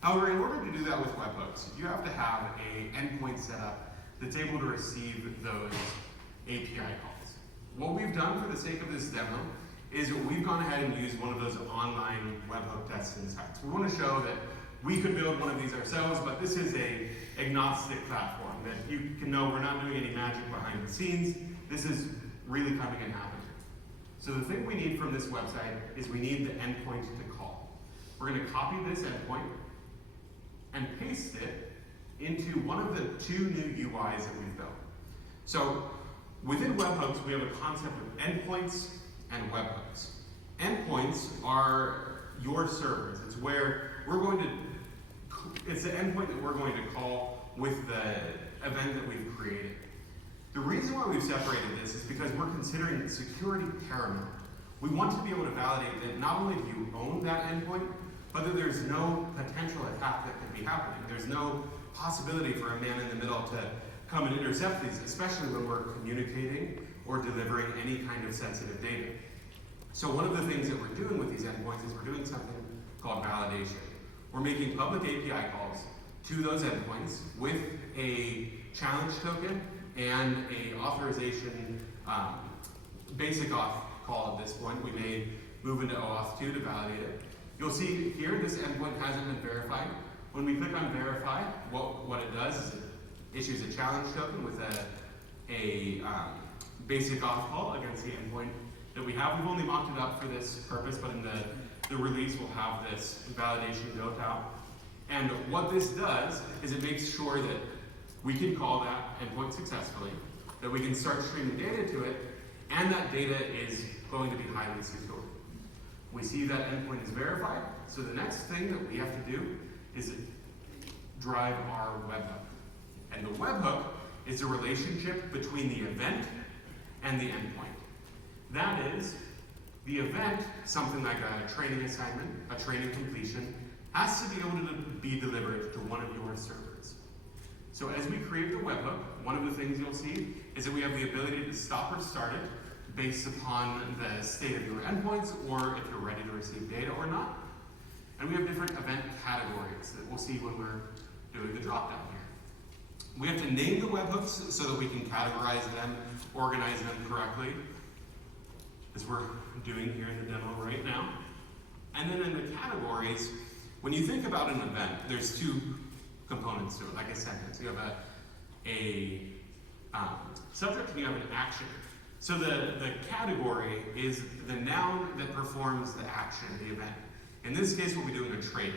However, in order to do that with webhooks, you have to have an endpoint set up that's able to receive those API calls. What we've done for the sake of this demo is we've gone ahead and used one of those online webhook testing sites. We want to show that we could build one of these ourselves, but this is an agnostic platform that you can know we're not doing any magic behind the scenes. This is really coming and happening. So the thing we need from this website is we need the endpoint to call. We're going to copy this endpoint and paste it into one of the two new UIs that we've built. So within webhooks, we have a concept of endpoints and webhooks. Endpoints are your servers. It's where we're going to, it's the endpoint that we're going to call with the event that we've created. The reason why we've separated this is because we're considering security paramount. We want to be able to validate that not only do you own that endpoint, but that there's no potential attack that could be happening. There's no possibility for a man in the middle to come and intercept these, especially when we're communicating or delivering any kind of sensitive data. So one of the things that we're doing with these endpoints is we're doing something called validation. We're making public API calls to those endpoints with a challenge token and a authorization basic auth call at this point. We may move into OAuth 2 to validate it. You'll see here this endpoint hasn't been verified. When we click on verify, what it does is it issues a challenge token with a basic auth call against the endpoint that we have. We've only mocked it up for this purpose, but in the release we'll have this validation built out. And what this does is it makes sure that we can call that endpoint successfully, that we can start streaming data to it, and that data is going to be highly secure. We see that endpoint is verified, so the next thing that we have to do is drive our webhook. And the webhook is a relationship between the event and the endpoint. That is, the event, something like a training assignment, a training completion, has to be able to be delivered to one of your servers. So as we create the webhook, one of the things you'll see is that we have the ability to stop or start it based upon the state of your endpoints or if you're ready to receive data or not. And we have different event categories that we'll see when we're doing the dropdown here. We have to name the webhooks so that we can categorize them, organize them correctly, as we're doing here in the demo right now. And then in the categories, when you think about an event, there's two components to it, like a sentence. You have a subject and you have an action. So the category is the noun that performs the action, the event. In this case, we'll be doing a training.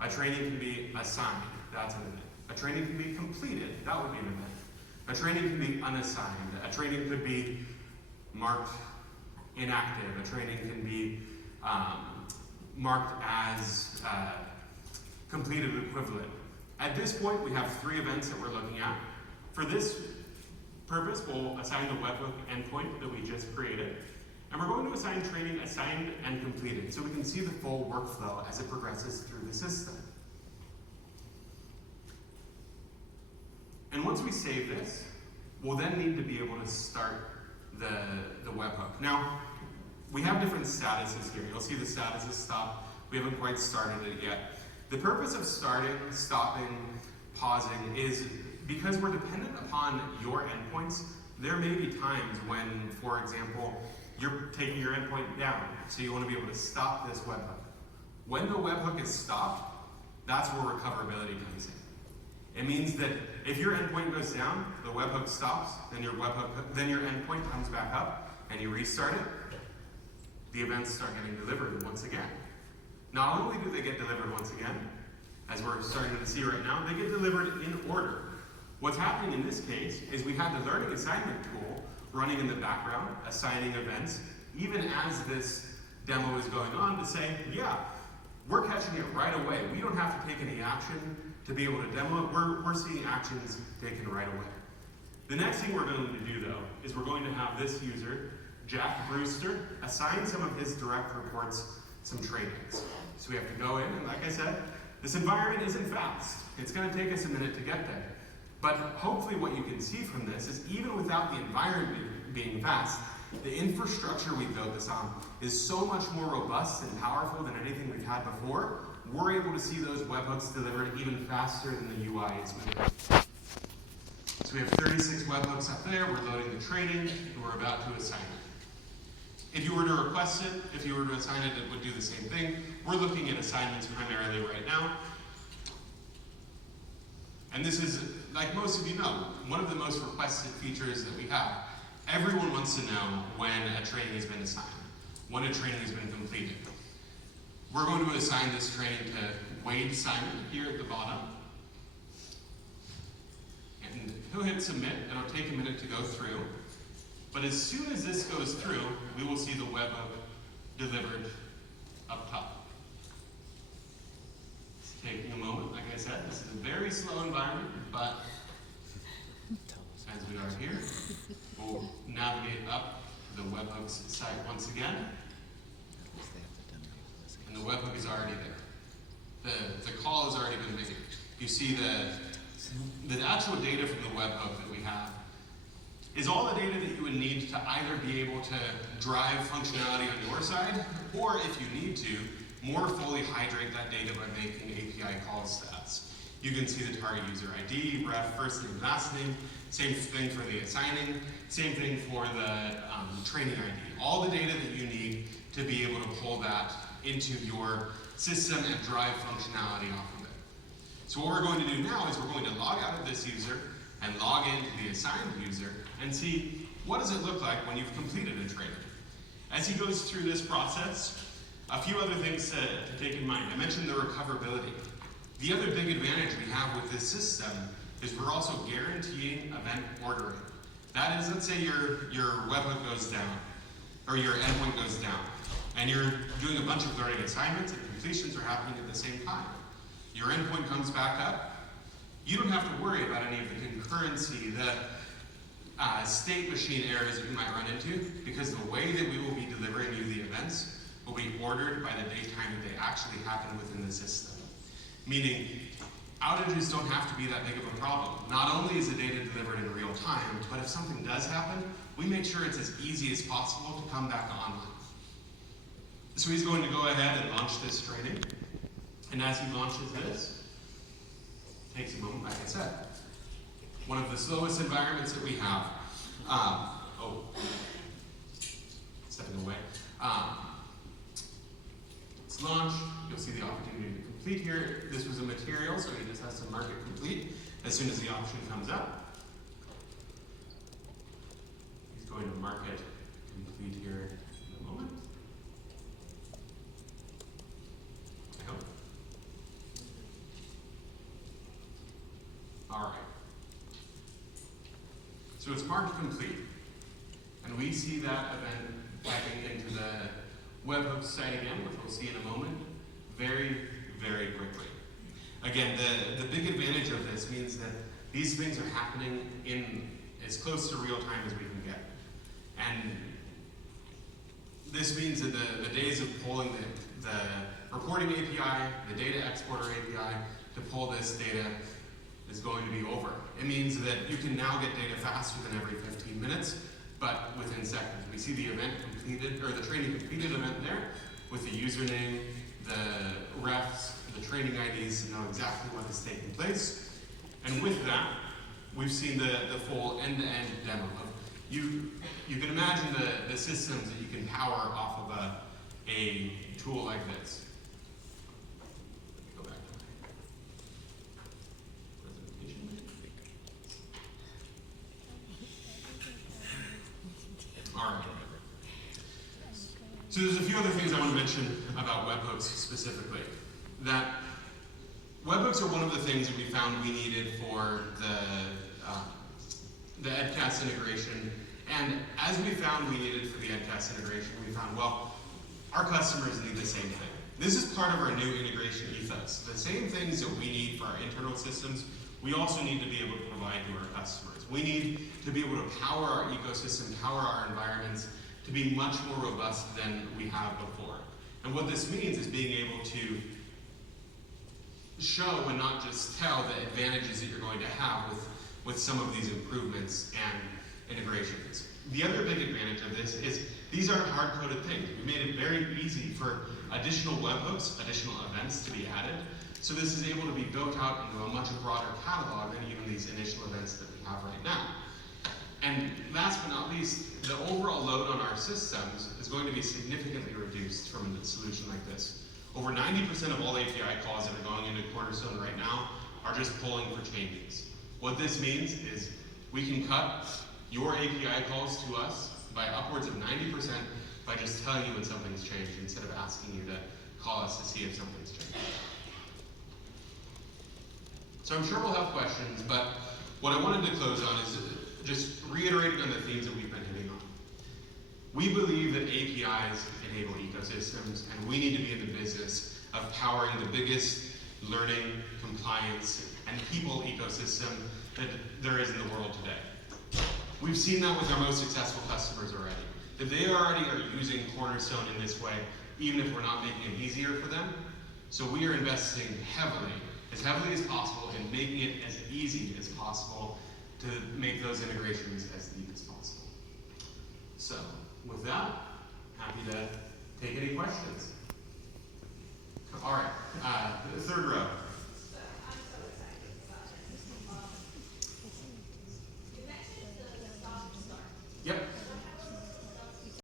A training can be assigned, that's an event. A training can be completed, that would be an event. A training can be unassigned. A training could be marked inactive. A training can be marked as completed equivalent. At this point, we have three events that we're looking at. For this purpose, we'll assign the webhook endpoint that we just created. And we're going to assign training assigned and completed so we can see the full workflow as it progresses through the system. And once we save this, we'll then need to be able to start the webhook. Now, we have different statuses here. You'll see the status is stopped. We haven't quite started it yet. The purpose of starting, stopping, pausing is because we're dependent upon your endpoints. There may be times when, for example, you're taking your endpoint down, so you want to be able to stop this webhook. When the webhook is stopped, that's where recoverability comes in. It means that if your endpoint goes down, the webhook stops, then your endpoint comes back up, and you restart it, the events start getting delivered once again. Not only do they get delivered once again, as we're starting to see right now, they get delivered in order. What's happening in this case is we had the learning assignment tool running in the background, assigning events, even as this demo is going on to say, yeah, we're catching it right away. We don't have to take any action to be able to demo it. We're seeing actions taken right away. The next thing we're going to do, though, is we're going to have this user, Jack Brewster, assign some of his direct reports some trainings. So we have to go in, and like I said, this environment isn't fast. It's going to take us a minute to get there. But hopefully what you can see from this is even without the environment being fast, the infrastructure we built this on is so much more robust and powerful than anything we've had before we're able to see those webhooks delivered even faster than the UI is moving. So we have 36 webhooks up there, we're loading the training, and we're about to assign it. If you were to request it, if you were to assign it, it would do the same thing. We're looking at assignments primarily right now. And this is, like most of you know, one of the most requested features that we have. Everyone wants to know when a training has been assigned, when a training has been completed. We're going to assign this training to Wade Simon here at the bottom. And he'll hit submit, and it'll take a minute to go through. But as soon as this goes through, we will see the webhook delivered up top. Taking a moment, like I said, this is a very slow environment, but as we are here, we'll navigate up to the webhook's site once again. And the webhook is already there. The call has already been made. You see the actual data from the webhook that we have is all the data that you would need to either be able to drive functionality on your side, or if you need to, more fully hydrate that data by making API calls to us. You can see the target user ID, ref, first name, last name, same thing for the assigning, same thing for the training ID. All the data that you need to be able to pull that into your system and drive functionality off of it. So what we're going to do now is we're going to log out of this user and log into the assigned user and see what does it look like when you've completed a training. As he goes through this process, a few other things to take in mind. I mentioned the recoverability. The other big advantage we have with this system is we're also guaranteeing event ordering. That is, let's say your webhook goes down, or your endpoint goes down, and you're doing a bunch of learning assignments and completions are happening at the same time. Your endpoint comes back up. You don't have to worry about any of the concurrency, the state machine errors that you might run into, because the way that we will be delivering you the events will be ordered by the daytime that they actually happen within the system. Meaning, outages don't have to be that big of a problem. Not only is the data delivered in real time, but if something does happen, we make sure it's as easy as possible to come back online. So he's going to go ahead and launch this training. And as he launches this, it takes a moment, like I said. One of the slowest environments that we have. Stepping away. It's launched. You'll see the opportunity to complete here. This was a material, so he just has to mark it complete as soon as the option comes up. He's going to mark it complete here in a moment. I hope. All right. So it's marked complete, and we see that event typing into the webhook site again, which we'll see in a moment, very, very quickly. Again, the big advantage of this means that these things are happening in as close to real time as we can get. And this means that the days of pulling the reporting API, the data exporter API, to pull this data is going to be over. It means that you can now get data faster than every 15 minutes, but within seconds. We see the event completed, or the training completed event there, with the username, the refs, the training IDs to know exactly what is taking place. And with that, we've seen the full end-to-end demo of you can imagine the systems that you can power off of a tool like this. Go back to presentation. All right. So there's a few other things I want to mention about webhooks specifically. That webhooks are one of the things that we found we needed for the EdCast integration. And as we found we needed for the EdCast integration, we found, well, our customers need the same thing. This is part of our new integration ethos. The same things that we need for our internal systems, we also need to be able to provide to our customers. We need to be able to power our ecosystem, power our environments, to be much more robust than we have before. And what this means is being able to show and not just tell the advantages that you're going to have with some of these improvements and integrations. The other big advantage of this is these aren't hard-coded things. We made it very easy for additional webhooks, additional events to be added. So this is able to be built out into a much broader catalog than even these initial events that we have right now. And last but not least, the overall load on our systems is going to be significantly reduced from a solution like this. Over 90% of all API calls that are going into Cornerstone right now are just pulling for changes. What this means is we can cut your API calls to us by upwards of 90% by just telling you when something's changed instead of asking you to call us to see if something's changed. So I'm sure we'll have questions, but what I wanted to close on is just reiterating on the themes that we've been hitting on. We believe that APIs enable ecosystems, and we need to be in the business of powering the biggest learning, compliance, and people ecosystem that there is in the world today. We've seen that with our most successful customers already, that they already are using Cornerstone in this way, even if we're not making it easier for them. So we are investing heavily as possible in making it as easy as possible to make those integrations as deep as possible. So, with that, happy to take any questions. All right, the third row.